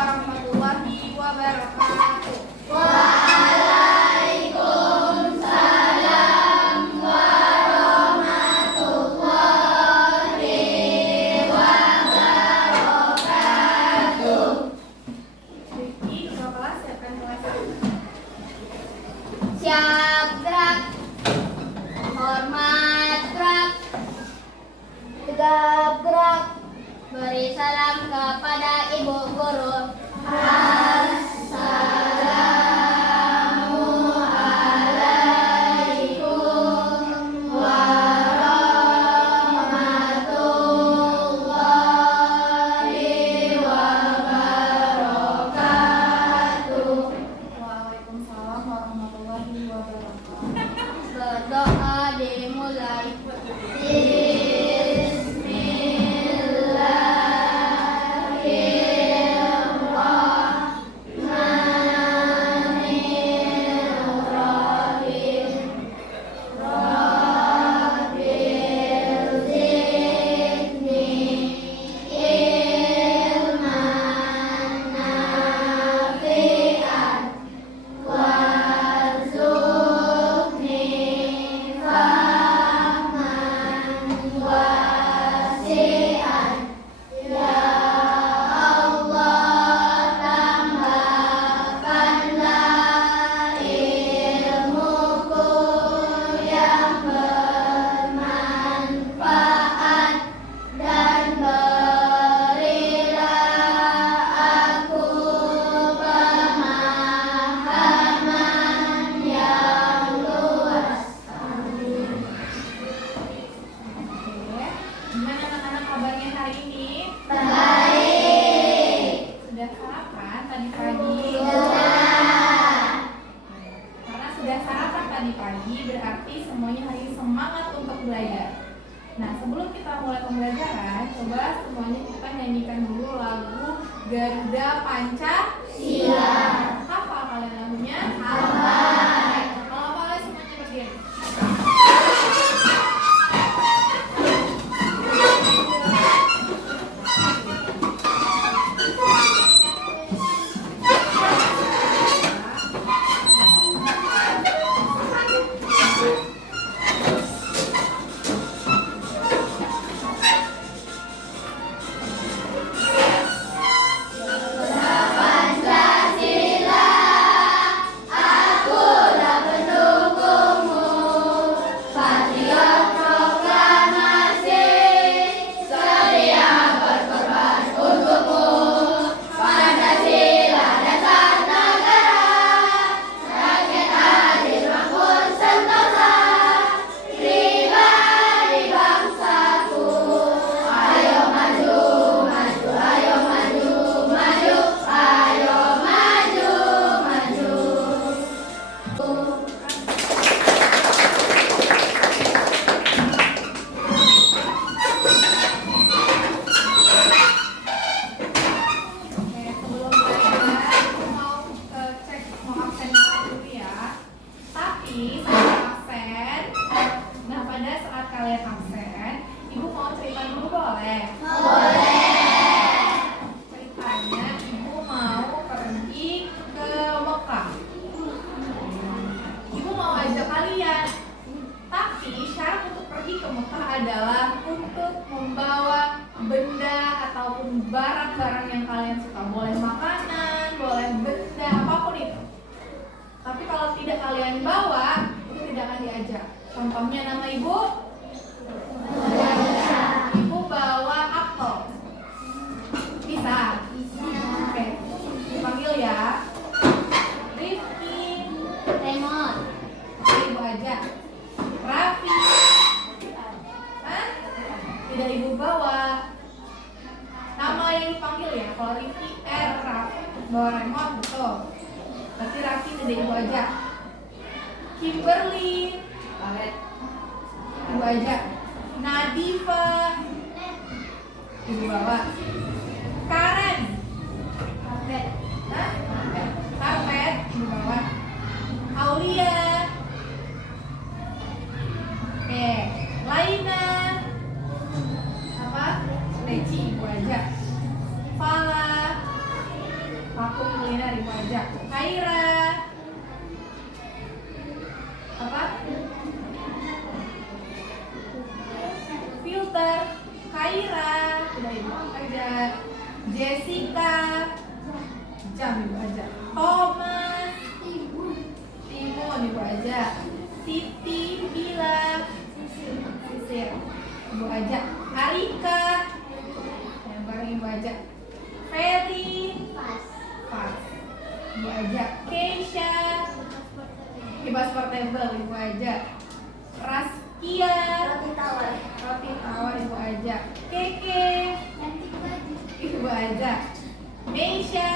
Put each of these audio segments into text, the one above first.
warahmatullahi wabarakatuh. Waalaikumsalam warahmatullahi wabarakatuh. Rifki, ketua kelas siapkan kelas. Siap gerak. Hormat gerak. Tegap gerak. Beri salam kepada ibu guru. Assalamualaikum warahmatullahi wabarakatuh. Waalaikumsalam warahmatullahi wabarakatuh. Berdoa dimulai. Gimana anak-anak kabarnya hari ini? Baik. Sudah sarapan tadi pagi? Karena sudah sarapan tadi pagi, berarti semuanya hari ini semangat untuk belajar. Nah, sebelum kita mulai pembelajaran, coba semuanya kita nyanyikan dulu lagu Garuda Pancasila. Hafal kalian lagunya? Hafal. Kalau hafal semuanya berdiri. Pancasila, akulah pendukungmu. Patriot proklamasi, sedia berkorban untukmu. Pancasila dasar negara, rakyat adil makmur sentosa, pribadi bangsaku. Ayo maju, maju, ayo maju, maju, ayo maju, maju. Oke, sebelum belajar, aku mau cek mau absen dulu ya. Tapi sebelum absen, nah pada saat kalian absen, ibu mau cerita dulu boleh? Boleh. Ceritanya ibu mau pergi ke Mekah. Ibu mau ajak kalian. Tapi syarat untuk pergi ke Mekah adalah untuk membawa benda ataupun barang-barang yang kalian suka. Boleh makanan, boleh benda, apapun itu. Tapi kalau tidak kalian bawa, itu tidak akan diajak. Contohnya nama ibu? Ibu bawa apel. Bisa? Oke, dipanggil ya. Rifki. Remote. Oke, ibu ajak. Raffi. Hah? Tidak ibu bawa. Nama yang dipanggil ya. Kalau Rifki, Raffi bawa remote, betul. Berarti Raffi tidak ibu ajak. Kimberly. Ibu ajak. Nadifa. Ibu bawa. Karen. Karpet. Hah? Karpet. Ibu bawa. Aulia. Oke. Laina. Apa? Leci ibu ajak. Fala. aja. Kaira. Apa? Filter. Kaira. Udah ibu aja. Jessica. Jam ibu aja. Thomas. Timun ibu aja. Siti. Bila. Sisir. Ibu aja. Arika. Yang bareng ibu aja. Feli. Pas. Ibu aja. Keisha. Kibas portable ibu aja. Raskia. Roti tawar ibu aja. Keke. Ibu aja. Meisha.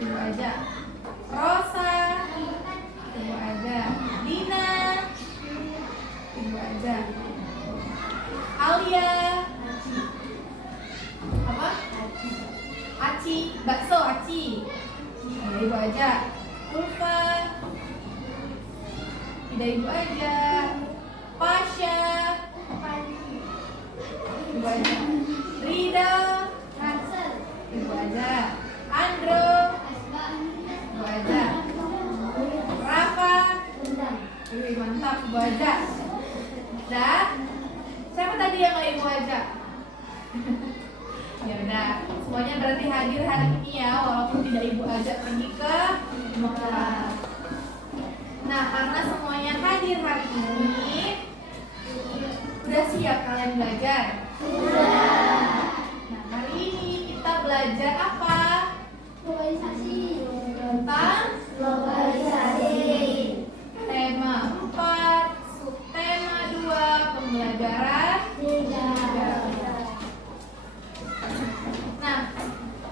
Ibu aja. Rosa. Ibu aja. Dina. Ibu aja. Alia. Apa? Aci. Bakso Aci. Ibu aja. Ulfa. Tidak ibu aja. Pasha. Ibu aja. Rida. Ibu aja. Andro. Ibu aja. Rafa. Ibu mantap. Ibu aja. Dan siapa tadi yang nggak ibu aja? Ya udah, semuanya berarti hadir hari ini ya, walaupun tidak ibu ajak pergi ke kelas. Nah, karena semuanya hadir hari ini, udah siap kalian belajar? Nah, hari ini kita belajar apa? Tentang tema 4, subtema 2, pembelajaran 3. Nah,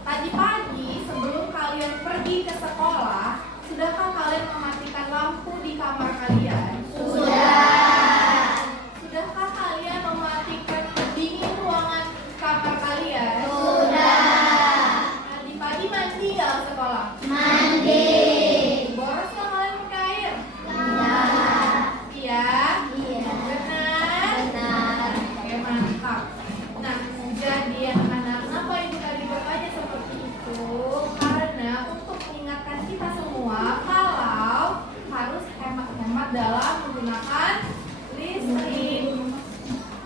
tadi pagi sebelum kalian pergi ke sekolah, sudahkah kalian mematikan lampu di kamar kalian? Sudah. Sudahkah kalian mematikan pendingin ruangan kamar kalian? Sudah. Tadi pagi mandi nggak ke sekolah? Mandi. Boros nggak kalian pakai air? Tidak. Iya. Iya. Benar. Benar. Oke, mantap. Nah, jadi anak-anak, kenapa ibu tadi bertanya seperti itu? Karena untuk mengingatkan kita semua kalau harus hemat-hemat dalam menggunakan listrik.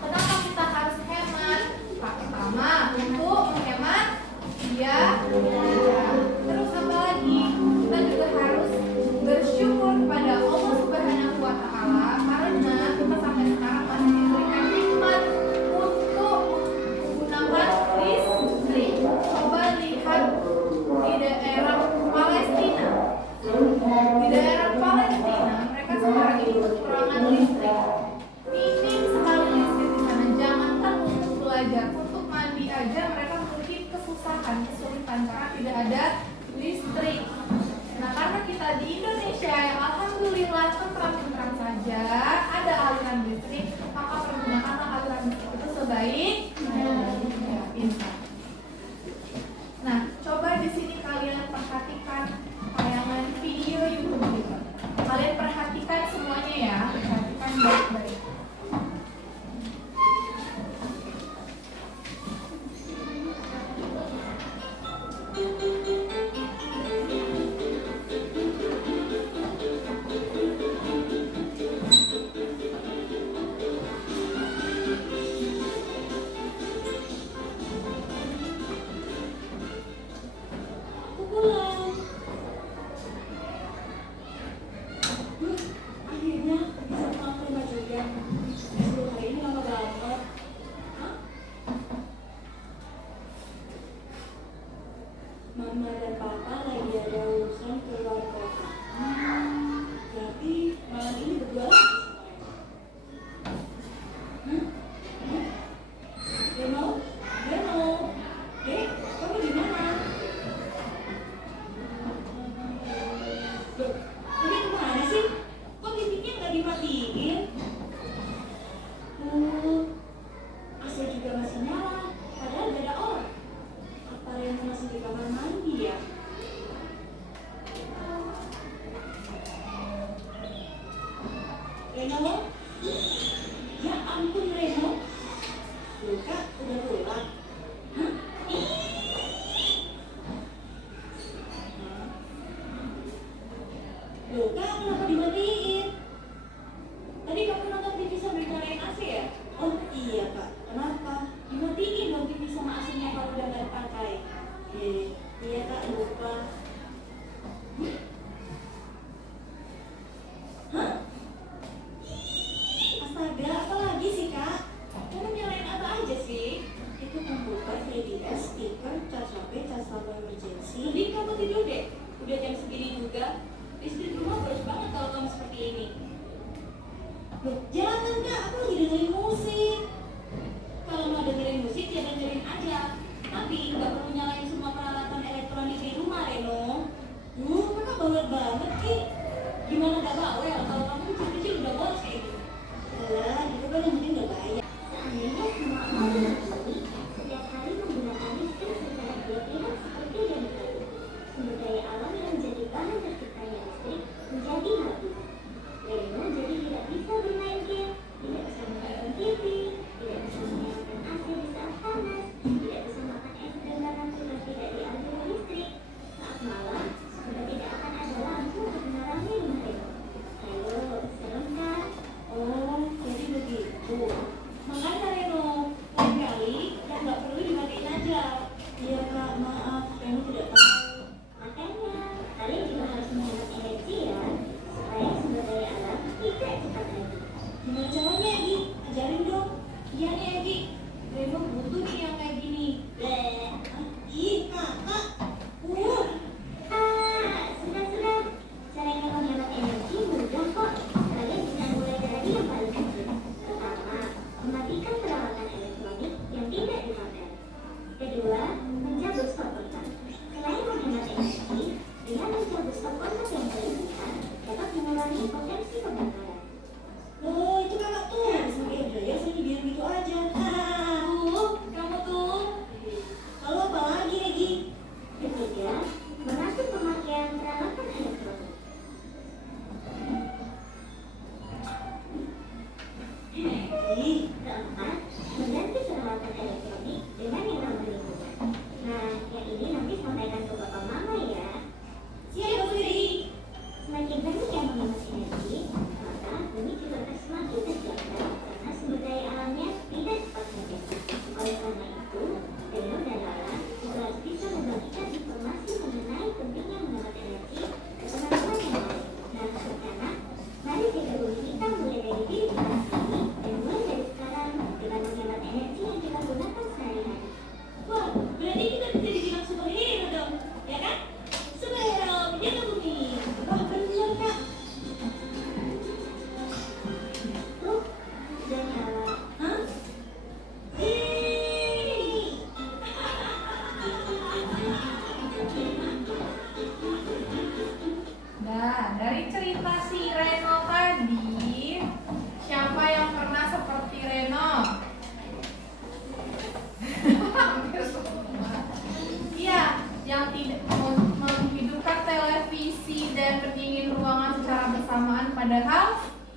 Kenapa kita harus hemat? Pertama, untuk menghemat biaya. Terus apa lagi? Kita juga harus bersyukur kepada Allah Subhanahu wa Ta'ala karena kita sampai sekarang masih diberikan nikmat untuk menggunakan listrik. Coba lihat di daerah Palestina. Di daerah Palestina mereka sekarang ini kekurangan listrik. Minim sekali listrik di sana. Jangankan untuk belajar, untuk mandi aja mereka mungkin kesusahan, kesulitan karena tidak ada listrik. Nah, karena kita di Indonesia yang alhamdulillah tentram-tentram saja ada aliran listrik, maka pergunakanlah aliran listrik itu sebaik-baiknya. Pintar. Nah, coba di sini kalian perhatikan tayangan video YouTube kita. Kalian perhatikan semuanya ya, perhatikan baik-baik. Akhirnya bisa pulang ke rumah juga. Sebelum hari ini lama banget. Hah? Mama dan papa lagi ada urusan ke luar kota. Berarti malam ini berdua lagi semuanya. Hah? Demo? Demo? Dek, kamu di mana? Loh, ini kemana sih? Kok TV-nya nggak dimatiin? AC juga masih nyala, padahal nggak ada orang. Apa Reno masih di kamar mandi ya? Reno? Ya ampun Reno. Loh Kak, udah pulang? Hah? Ih! Iya kak, lupa. Hah? Astaga, apa lagi sih kak? Kamu nyalain apa aja sih? Itu komputer, VDS, stiker, cas HP, cas lama emergency. Mending kamu tidur deh. Udah jam segini juga. Istri rumah boros banget kalau kamu seperti ini. Loh, jangan kak, aku lagi dengerin musik. Kalau mau dengerin musik ya dengerin aja. Tapi nggak perlu nyalain semua peralatan elektronik di rumah, Reno. Kakak bawel banget sih. Gimana gak bawel kalau kamu kecil-kecil udah boros kayak gitu? Alah, itu kan yang penting udah bayar. Seandainya semua orang ini setiap hari menggunakan listrik secara berlebihan seperti yang tadi, sumber daya alam yang menjadi bahan terciptanya listrik menjadi habis. Reno jadi tidak bisa bermain game, tidak bisa menonton TV, tidak bisa menyalakan AC di saat panas, tidak bisa makan es krim karena sudah tidak dialiri listrik. Saat malam, sudah tidak akan ada lampu untuk menerangi rumah Reno. Ayo, serem kan? Oh, jadi begitu. Makanya Reno, lain kali yang nggak perlu dimatiin aja. Iya kak, maaf, Reno tidak tahu. Makanya, kalian juga harus menghemat energi ya, supaya sumber daya alam tidak cepat habis. Gimana caranya, Egi? Ajarin dong. Iya nih Egi, Reno butuh nih yang kayak gini. Bleh. Ih, kakak. Sudah. Cara yang menghemat energi mudah kok. Kalian bisa mulai dari yang paling kecil. Pertama, mematikan peralatan elektronik yang tidak dipakai. Kedua, mencabut stop kontak. Selain menghemat energi, dengan mencabut stop kontak yang berlebihan dapat mengurangi potensi pembakaran. Oh, itu kakak tuh. Sebagai dryer sering biar gitu aja. Kamu tuh. Lalu apa lagi, Egi? Ketiga, mengatur pemakaian peralatan elektronik. Egi. Keempat, mengganti peralatan elektronik dengan yang ramah lingkungan. Nah, yang ini nanti sampaikan ke bapak mama ya. Siap, Bu Egi. Semakin banyak yang menghemat energi, maka bumi juga akan semakin terjaga karena sumber daya alamnya tidak cepat habis. Oleh karena itu, Reno dan Lala juga harus bisa membagikan informasi mengenai pentingnya menghemat energi ke teman-teman yang lain. Nah, anak-anak, mari jaga bumi kita mulai dari diri kita sendiri dan mulai dari sekarang dengan menghemat energi yang kita gunakan sehari-hari. Wah, berarti kita bisa dibilang superhero dong, ya kan? Superhero menjaga bumi. Wah, bener, Kak. Tuh, sudah nyala. Hah? Nah, dari cerita si Reno tadi, siapa yang pernah seperti Reno? Hampir semua. Iya, yang tidak menghidupkan televisi dan pendingin ruangan secara bersamaan padahal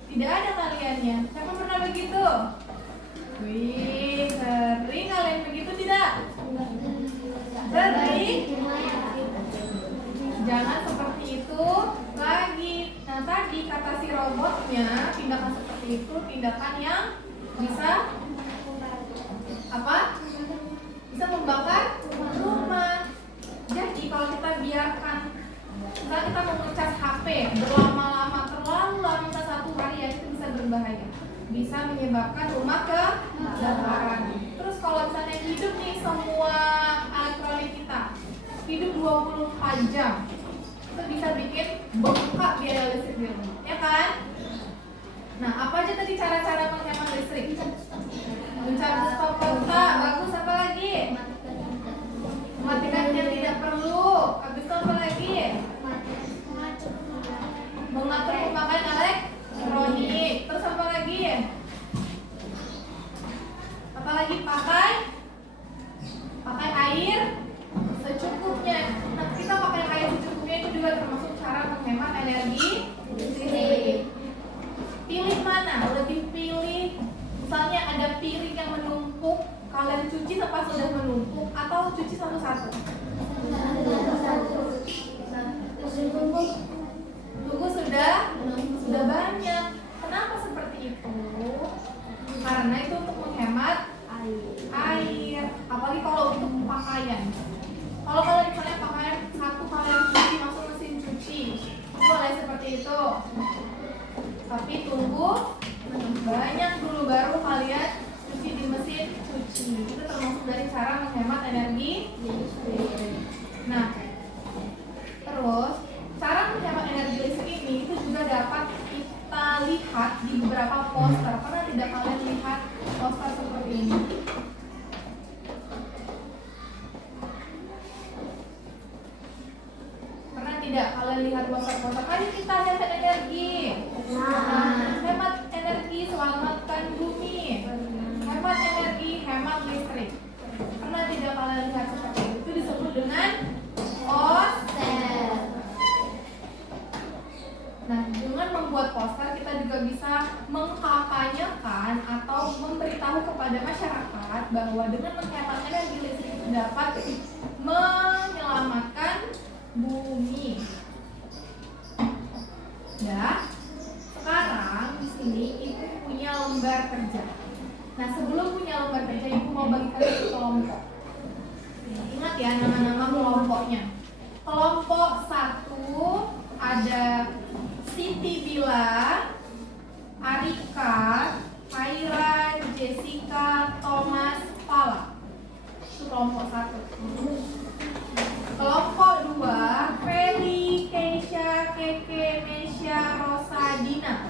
tidak ada kaliannya. Siapa pernah begitu? Wih, sering kalian begitu tidak? Sering? Jangan seperti itu lagi. Nah tadi kata si robotnya, tindakan seperti itu tindakan yang bisa apa? Bisa membakar rumah. Jadi kalau kita biarkan, misalnya kita mengecas HP berlama-lama, terlalu lama, bisa 1 hari ya, itu bisa berbahaya. Bisa menyebabkan rumah kebakaran. Terus kalau misalnya hidup nih semua elektronik kita hidup 24 jam, itu bisa bikin bengkak biaya listrik di rumah, ya kan? Nah, apa aja tadi cara-cara menghemat listrik? Mencabut stop kontak, bagus. Apa lagi? Mematikan yang tidak perlu. Habis itu apa lagi? Mengatur pemakaian elektronik. Terus apa lagi? Apa lagi? Pakai air secukupnya. Nah, kita pakai air secukupnya itu juga termasuk cara menghemat energi listrik. Pilih mana? Lebih pilih misalnya ada piring yang menumpuk, kalian cuci pas sudah menumpuk atau cuci satu-satu? tidak? Kalian lihat poster-poster. Ayo kita hemat energi. Hemat energi, selamatkan bumi. Hemat energi, hemat listrik. Pernah tidak kalian lihat seperti itu? Itu disebut dengan poster. Nah, dengan membuat poster kita juga bisa mengkampanyekan atau memberitahu kepada masyarakat bahwa dengan menghemat energi listrik dapat menyelamatkan bumi. Ya, sekarang di sini ibu punya lembar kerja. Nah, sebelum punya lembar kerja, ibu mau bagikan ke kelompok. Ingat ya nama-nama kelompoknya. Kelompok 1 ada Siti Bila, Arika, Aira, Jessica, Thomas, Pala. Itu kelompok 1. Kelompok 2, Feli, Keisha, Keke, Mesya, Rosa, Dina.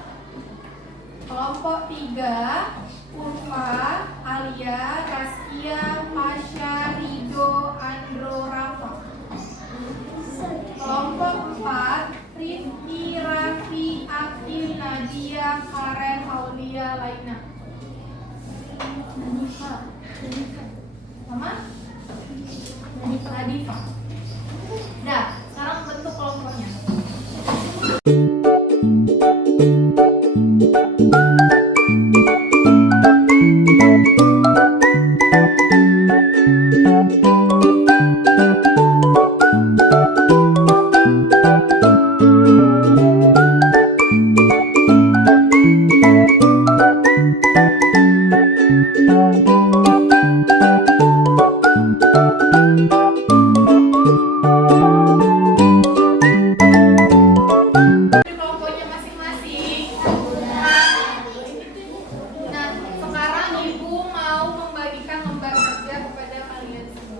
Kelompok 3, Ulfa, Alia, Raskia, Pasha, Rido, Andro, Rafa. Kelompok 4, Rifki, Raffi, Akil, Nadia, Karen, Aulia, Laina. Sama? Nadifa. Nah, sekarang bentuk kelompoknya. Kelompoknya masing-masing. Nah, sekarang ibu mau membagikan lembar kerja kepada kalian semua.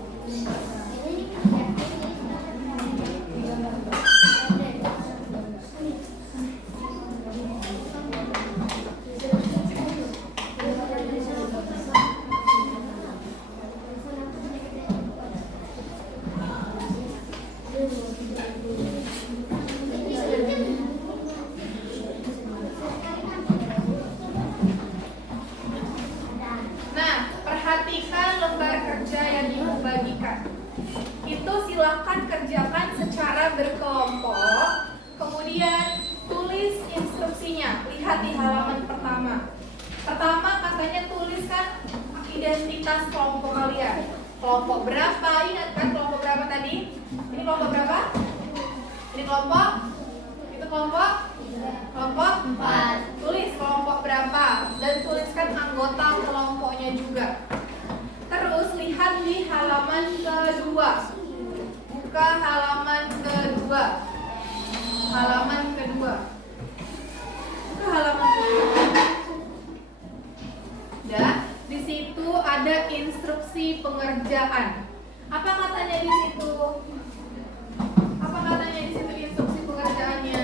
Nah, perhatikan lembar kerja yang ibu bagikan. Itu silakan kerjakan secara berkelompok. Kemudian tulis instruksinya. Lihat di halaman pertama. Pertama katanya tuliskan identitas kelompok kalian. Kelompok berapa? Ingat kan kelompok berapa tadi? Ini kelompok berapa? Ini kelompok? Itu kelompok? Kelompok 4. Tulis kelompok berapa dan tuliskan anggota kelompoknya juga. Terus lihat di halaman kedua. Buka halaman kedua. Halaman kedua. Buka halaman kedua. Ya, di situ ada instruksi pengerjaan. Apa katanya di situ? Apa katanya di situ instruksi pengerjaannya?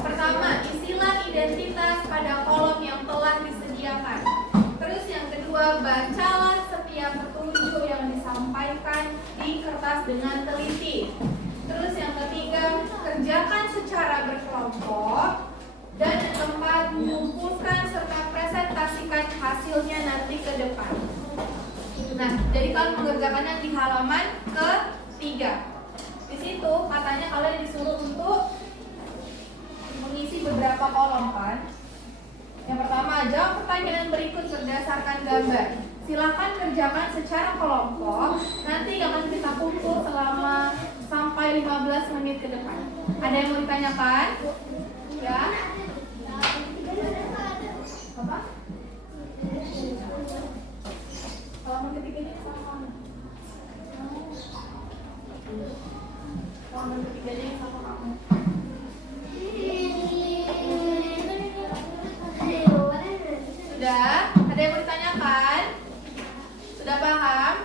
Pertama, isilah identitas pada kolom yang telah disediakan. Terus yang kedua, bacalah setiap petunjuk yang disampaikan di kertas dengan teliti. Terus yang ketiga, kerjakan secara berkelompok. Dan yang keempat, mengumpulkan serta presentasikan hasilnya nanti ke depan. Nah, jadi kalian mengerjakannya di halaman ke-3. Di situ katanya kalian disuruh untuk mengisi beberapa kolom kan. Yang pertama, jawab pertanyaan berikut berdasarkan gambar. Silakan kerjakan secara kelompok. Nanti akan kita kumpul selama sampai 15 menit ke depan. Ada yang mau ditanyakan? Ya. Apa? Halaman ketiganya sama kamu. Halaman ketiganya sama kamu. Sudah? Ada yang mau ditanyakan? Sudah paham?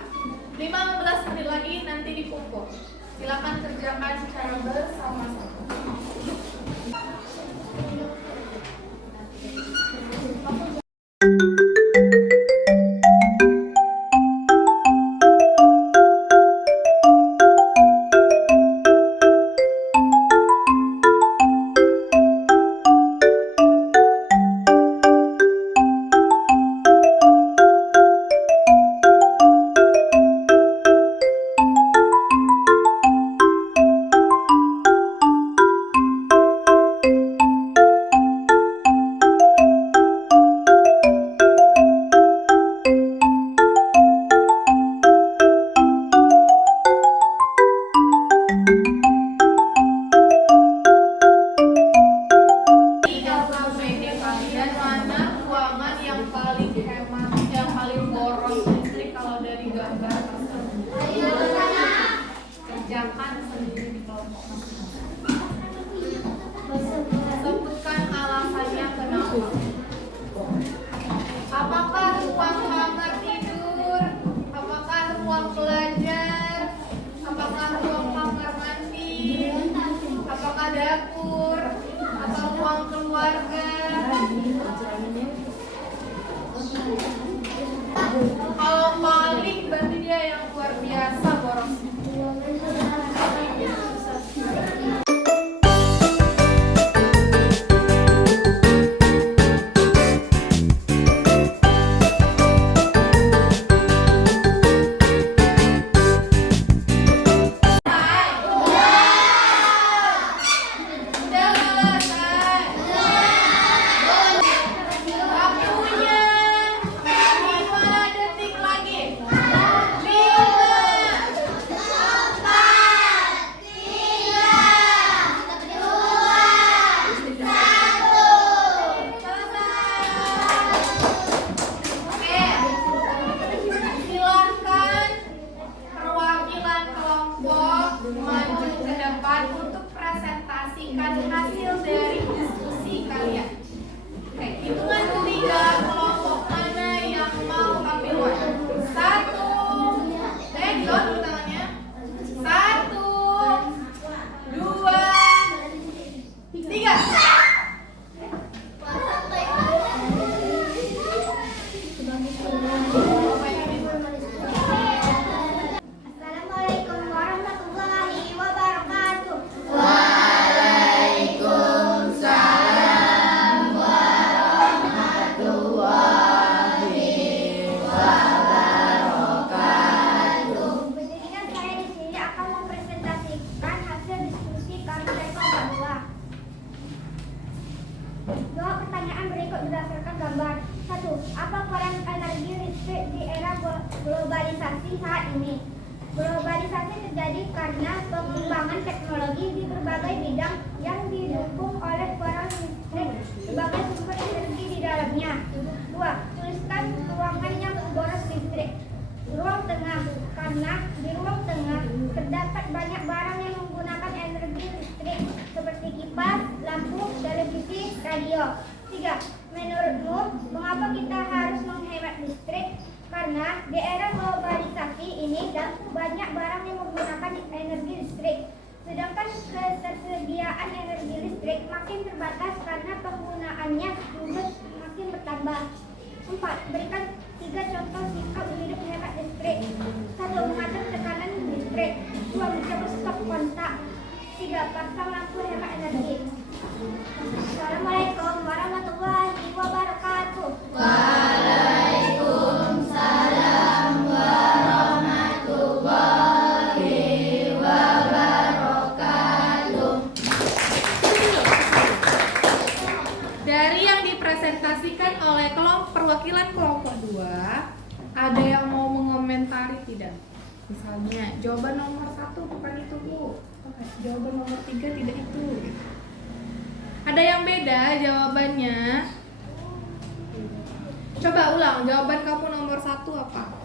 15 menit lagi nanti dikumpul. Silakan kerjakan secara bersama-sama. berdiri di kelompok masing-masing. Sebutkan alasannya kenapa. Apakah ruang kamar tidur? Apakah ruang belajar? Apakah ruang kamar mandi? Apakah dapur? Atau ruang keluarga? Kalau paling berarti dia yang luar biasa boros. Waktunya 5 detik lagi. 1. Apa peran energi listrik di era globalisasi saat ini? Globalisasi terjadi karena perkembangan teknologi di berbagai bidang yang didukung oleh peran listrik sebagai sumber energi di dalamnya. 2. Tuliskan ruangan yang boros listrik. Ruang tengah, karena di ruang tengah terdapat banyak barang yang menggunakan energi listrik seperti kipas, lampu, televisi, radio. 3. Menurutmu, mengapa kita harus menghemat listrik? Karena di era globalisasi ini dan banyak barang yang menggunakan energi listrik. Sedangkan ketersediaan energi listrik makin terbatas karena penggunaannya juga makin bertambah. 4. Berikan 3 contoh sikap hidup hemat listrik. 1. Mengatur tekanan listrik. 2. Mencoba stop kontak. 3. Pasang lampu hemat energi. Assalamualaikum warahmatullahi wabarakatuh. Waalaikumsalam warahmatullahi wabarakatuh. Dari yang dipresentasikan oleh perwakilan kelompok 2, ada yang mau mengomentari tidak? Misalnya, jawaban nomor 1 bukan itu, Bu. Oke, jawaban nomor 3 tidak itu. Ada yang beda jawabannya? Coba ulang, jawaban kamu nomor 1 apa?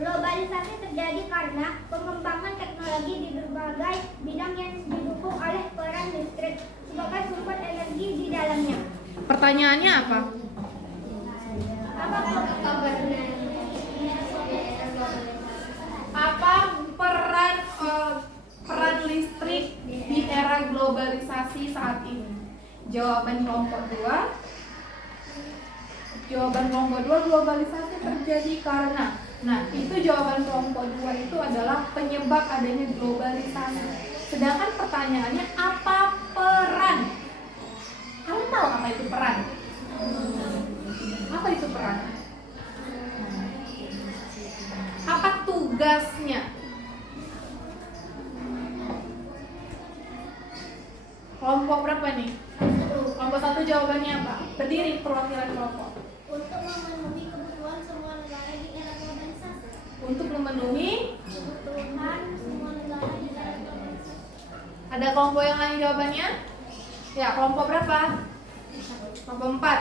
Globalisasi terjadi karena pengembangan teknologi di berbagai bidang yang didukung oleh peran listrik sebagai sumber energi di dalamnya. Pertanyaannya apa? Apa peran listrik di era globalisasi saat ini? Jawaban kelompok 2. Jawaban kelompok 2, globalisasi terjadi karena. Nah, itu jawaban kelompok 2 itu adalah penyebab adanya globalisasi. Sedangkan pertanyaannya, apa peran? Kalian tahu apa itu peran? Apa itu peran? Apa tugasnya? Kelompok berapa nih? Kelompok 1 jawabannya apa? Berdiri perwakilan kelompok. Untuk memenuhi kebutuhan semua negara di era globalisasi. Untuk memenuhi. Kebutuhan semua negara di era globalisasi. Ada kelompok yang lain jawabannya? Ya, kelompok berapa? Kelompok 4.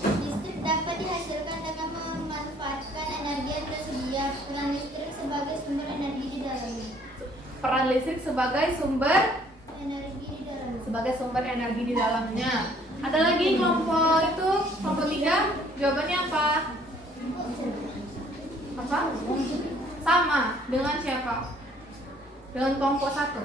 Listrik dapat dihasilkan dengan memanfaatkan energi yang tersedia. Peran listrik sebagai sumber energi di dalamnya. peran listrik sebagai sumber energi di dalam. energi di dalamnya. Ada lagi kelompok 3, jawabannya apa? Apa? Sama dengan siapa? Dengan kelompok 1.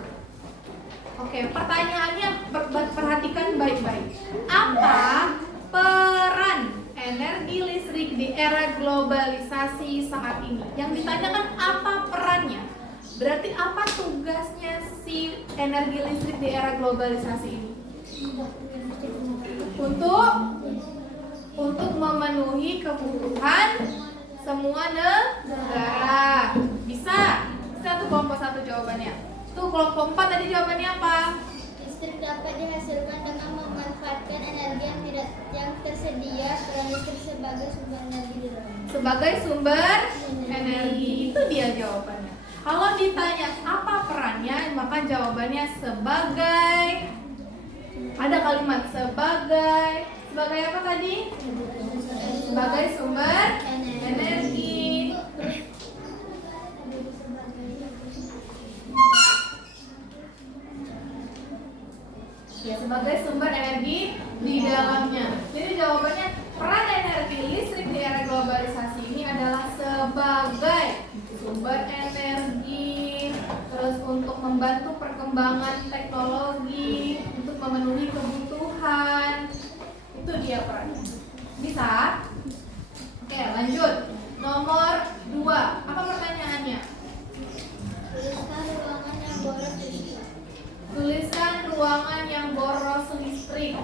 Oke, pertanyaannya perhatikan baik-baik. Apa peran energi listrik di era globalisasi saat ini? Yang ditanyakan apa perannya? Berarti apa tugasnya si energi listrik di era globalisasi ini? Untuk memenuhi kebutuhan semua negara. Bisa tuh kelompok 1 jawabannya. Tuh kelompok 4 tadi jawabannya apa? Listrik dapat dihasilkan dengan memanfaatkan energi yang tersedia. Peran listrik sebagai sumber energi di dalam. Sebagai sumber energi. Itu dia jawabannya. Kalau ditanya apa perannya, maka jawabannya sebagai, ada kalimat sebagai apa tadi? Sebagai sumber energi. Ya, sebagai sumber energi di dalamnya. Jadi jawabannya peran energi listrik di era globalisasi ini adalah sebagai sumber energi, terus untuk membantu perkembangan teknologi, untuk memenuhi kebutuhan. Itu dia perannya. Bisa? Oke, lanjut. Nomor 2. Apa pertanyaannya? Tuliskan ruangan yang boros listrik. Tuliskan ruangan yang boros listrik.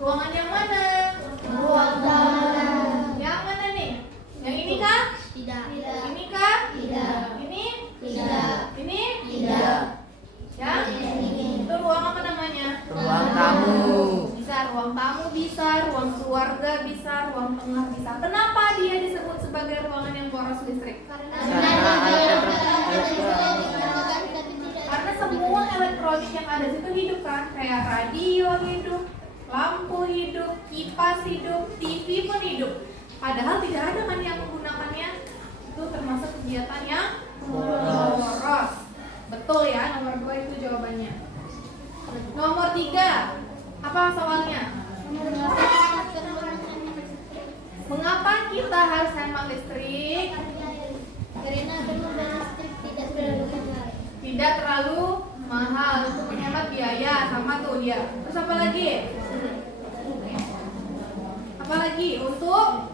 Ruangan yang mana? Ruang tamu. Yang mana nih? Yang ini kah? Tidak. Ini kah? Tidak. Ini? Tidak. Ini? Tidak. Yang? Itu ruang apa namanya? Ruang tamu. Bisa ruang tamu, bisa ruang keluarga, bisa ruang tengah, bisa. Kenapa dia disebut sebagai ruangan yang boros listrik? Karena semua elektronik yang ada di situ hidup kan, kayak radio hidup, lampu hidup, kipas hidup, TV pun hidup. Padahal tidak ada kan yang menggunakannya. Itu termasuk kegiatan yang boros. Betul ya, nomor 2 itu jawabannya. Nomor 3, apa soalnya? Mengapa kita harus hemat listrik? Karena penggunaan listrik tidak terlalu mahal. Tidak terlalu mahal, untuk menghemat biaya, sama tuh dia. Terus apa lagi? Apa lagi? Untuk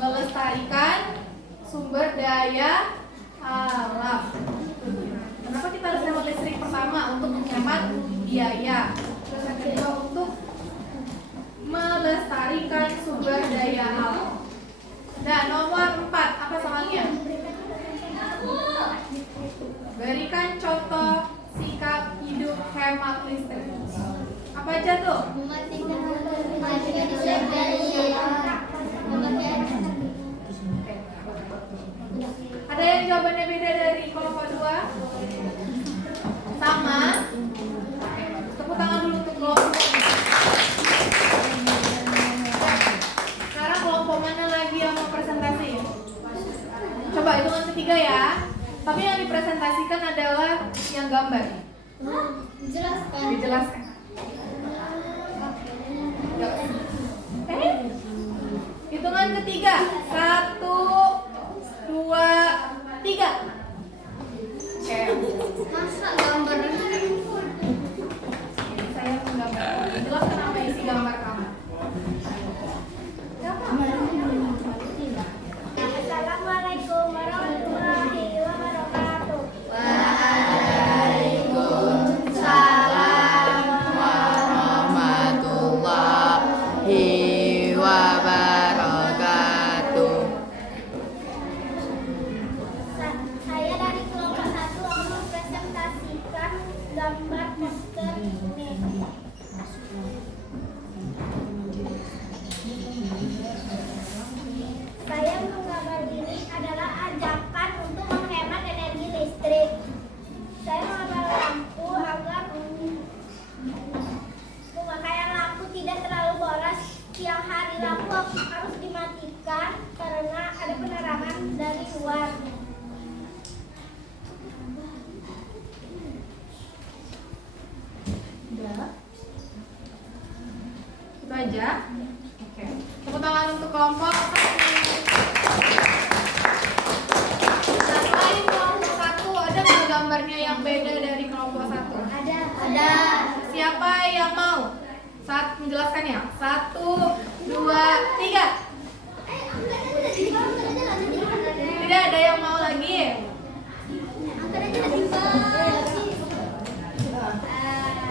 melestarikan sumber daya alam. Kenapa kita harus hemat listrik? Pertama, untuk menghemat biaya. Terus yang kedua, untuk melestarikan sumber daya alam. Nah, nomor 4, apa soalnya? Berikan contoh sikap hidup hemat listrik. Apa aja tuh? Mematikan listrik dari Ada yang jawabannya beda dari kelompok 2? Sama? Tepuk tangan dulu untuk kelompok. Sekarang kelompok mana lagi yang mau presentasi? Coba hitungan ketiga ya. Tapi yang dipresentasikan adalah yang gambar. Jelaskan. Dijelaskan. Hitungan ketiga. 1, 2, 3. Oke. Masa gambar Saya menggambar. Jelaskan apa isi gambar kamu. Assalamualaikum warahmatullahi wabarakatuh. Waalaikumsalam warahmatullahi wabarakatuh. Saya dari kelompok 1 akan mempresentasikan gambar poster ini. Saya menggambar ini adalah ajakan untuk menghemat energi listrik. Saya menggambar lampu agar pemakaian lampu tidak terlalu boros. Siang hari lampu harus dimatikan karena ada penerangan dari luar. Itu aja. Oke. Tepuk tangan untuk kelompok 1. Nah, selain kelompok 1, ada nggak gambarnya yang beda dari kelompok 1? Ada. Siapa yang mau? Saat menjelaskan ya. 1, 2, 3. Tidak ada yang mau lagi.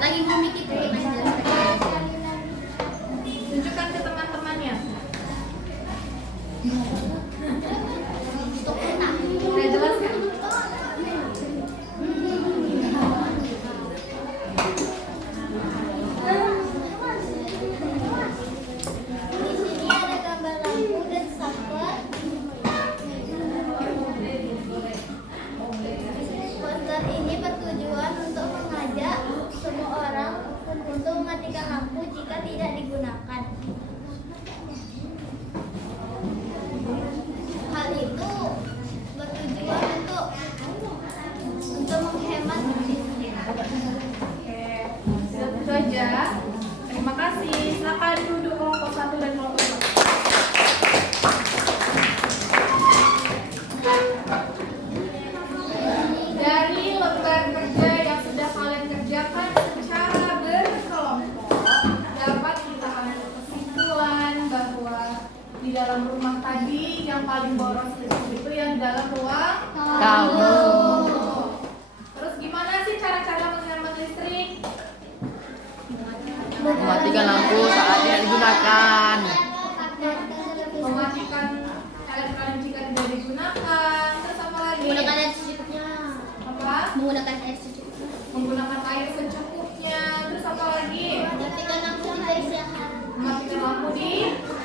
Lagi mau mikir Tunjukkan ke teman-temannya. Saya jelaskan. Di sini ada gambar lampu dan saper. Poster ini bertujuan untuk mengajak semua orang untuk mematikan lampu jika tidak digunakan. Hal itu bertujuan untuk menghemat listrik. Oke. Itu aja. Terima kasih. Silakan duduk kelompok 1 dan kelompok 2. Dari lembar kerja yang sudah kalian kerjakan secara berkelompok, dapat kita ambil kesimpulan bahwa di dalam rumah tadi yang paling boros itu yang dalam ruang Tamu. Terus gimana sih cara-cara menghemat listrik? Mematikan lampu saat tidak digunakan. Mematikan kalian jika tidak digunakan. Terus apa lagi? Menggunakan air secukupnya. Apa? Menggunakan air secukupnya. Menggunakan air secukupnya. Terus apa lagi? Mematikan lampu di siang hari. Mematikan lampu di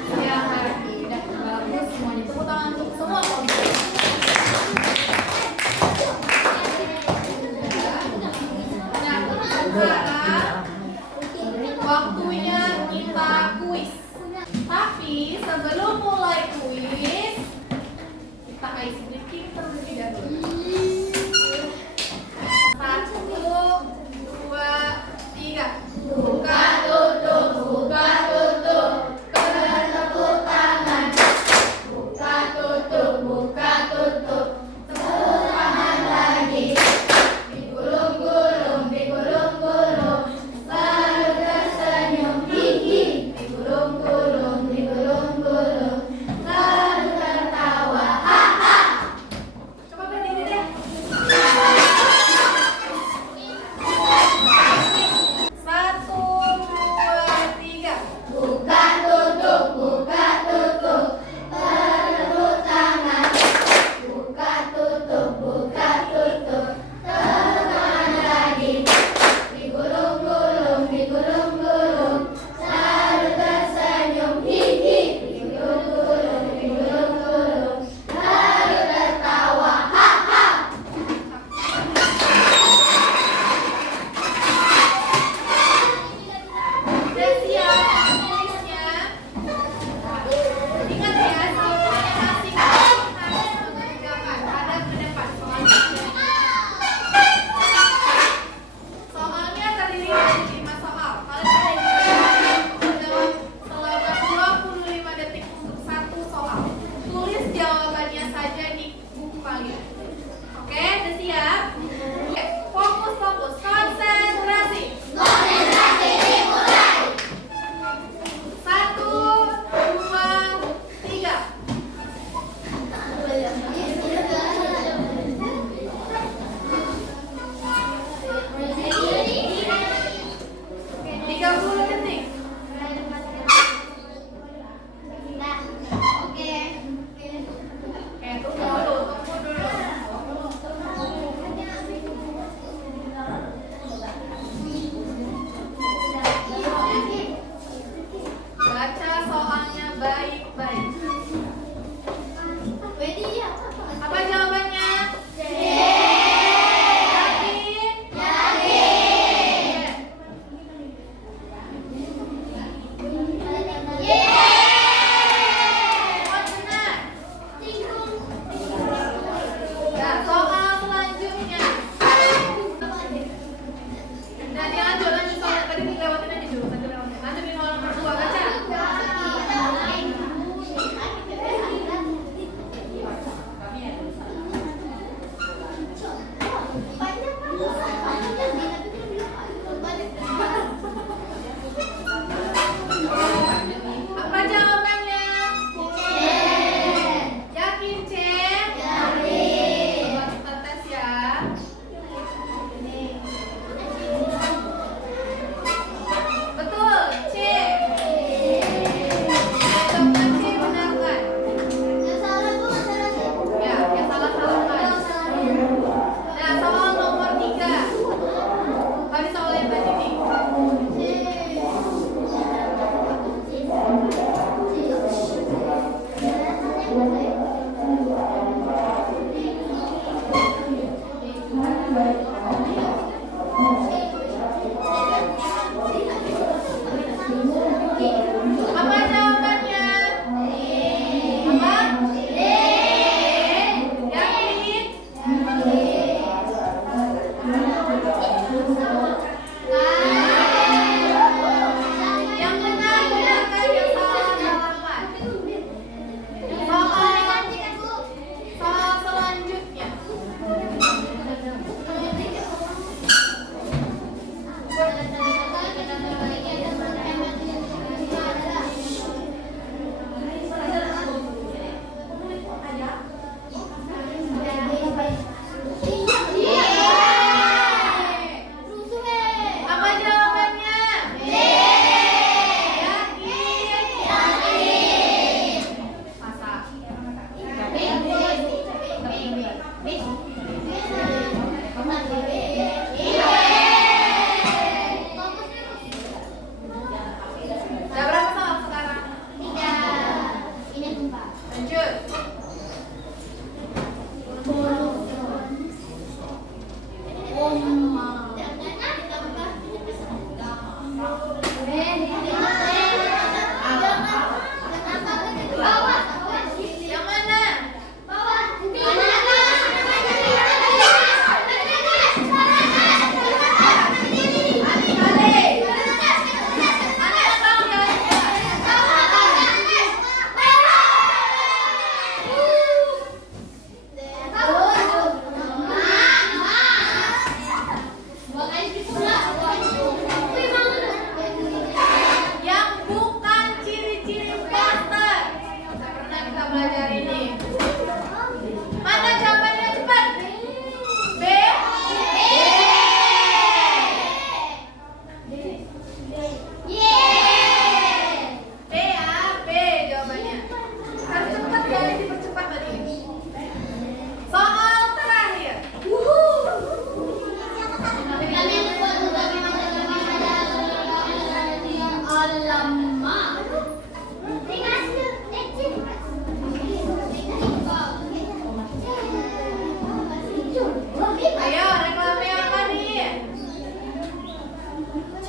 siang hari. Dan bagus semuanya. Tepuk tangan untuk semua kelompok. Nah, sekarang waktunya kita kuis. Tapi sebelum mulai kuis, kita ice breaking terlebih dahulu. 1, 2, 3. Buka tutup, buka tutup. Bertepuk tangan. Buka tutup, buka tutup. Tepuk tangan lagi. Digulung-gulung, digulung-gulung. Selalu tersenyum, gigi. Digulung-gulung, digulung-gulung.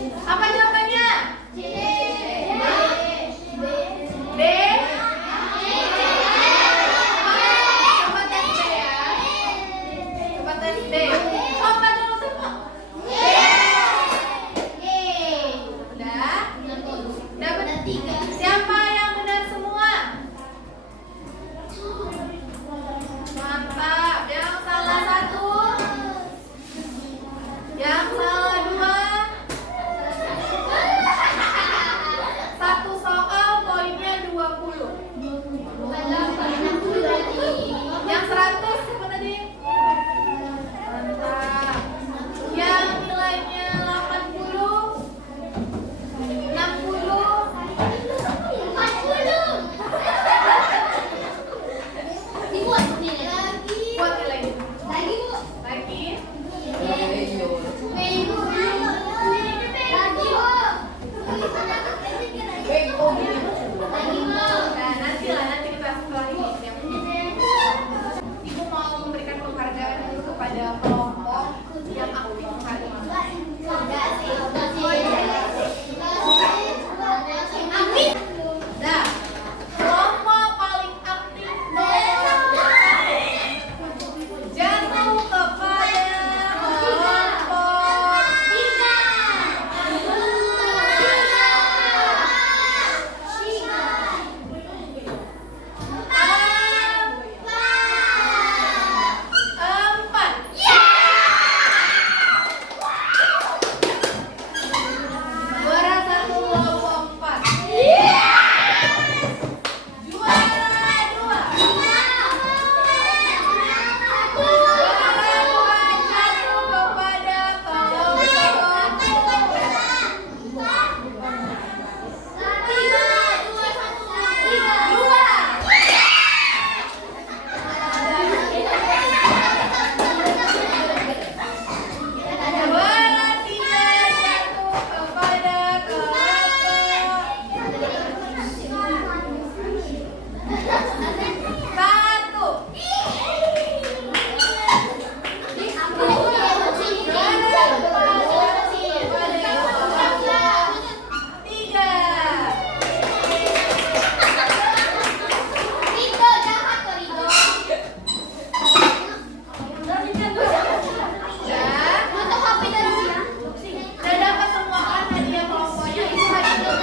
Apa jawabannya? B. Coba tes B ya. Coba tes B. Coba dulu semua. Udah? Udah benar 3. Siapa yang benar semua? Mantap. Yang salah 1. Yang salah 2. Satu soal poinnya 20. Yang 100 siapa tadi? Mantap. Yang nilainya 80, 60. Buat nilainya. Lagi. Nah, nanti kita setelah ini. Ibu mau memberikan penghargaan dulu kepada kelompok yang aktif hari ini. Nah, kelompok paling aktif jatuh kepada kelompok empat. Juara 1 kelompok 4. Juara 2. Juara 2 jatuh kepada kelompok 2. Juara 3 jatuh kepada kelompok 1. Udah dapat semua kan hadiah kelompoknya itu hadiah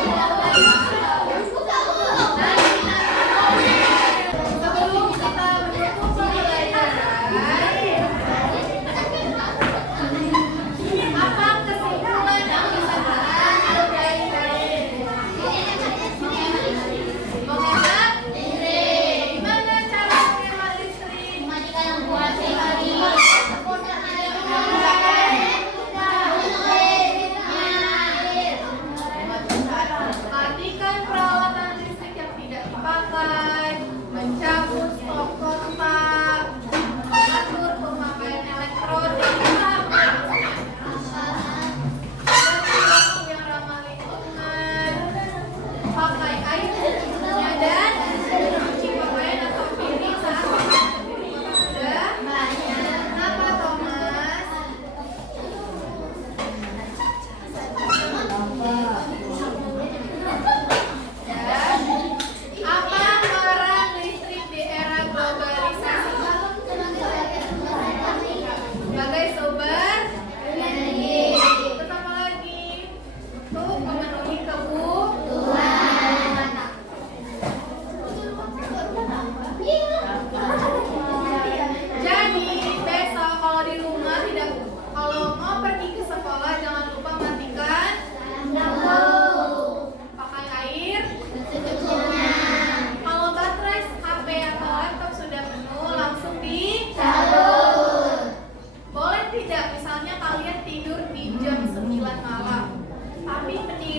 sebelum kita menutup pembelajaran, apa kesimpulan yang bisa kita ambil dari menghemat listrik? Gimana cara menghemat listrik? Matikan peralatan listrik yang tidak dipakai, mencabut stok kontak, mengatur pemakaian elektronik, waktu yang ramah lingkungan, pakai air secukupnya dan cuci pakaian atau piring saat sudah. Kenapa Thomas? Apa peran listrik di era globalisasi? Sebagai sumber energi. Terus apa lagi? Untuk memenuhi kebutuhan. Jadi besok kalau di rumah kalau mau pergi ke sekolah jangan lupa matikan pakai air. Kalau baterai HP atau laptop sudah penuh langsung dicabut. Boleh tidak misalnya kalian tidur di jam 9 malam, tapi mendingan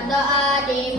berdoa di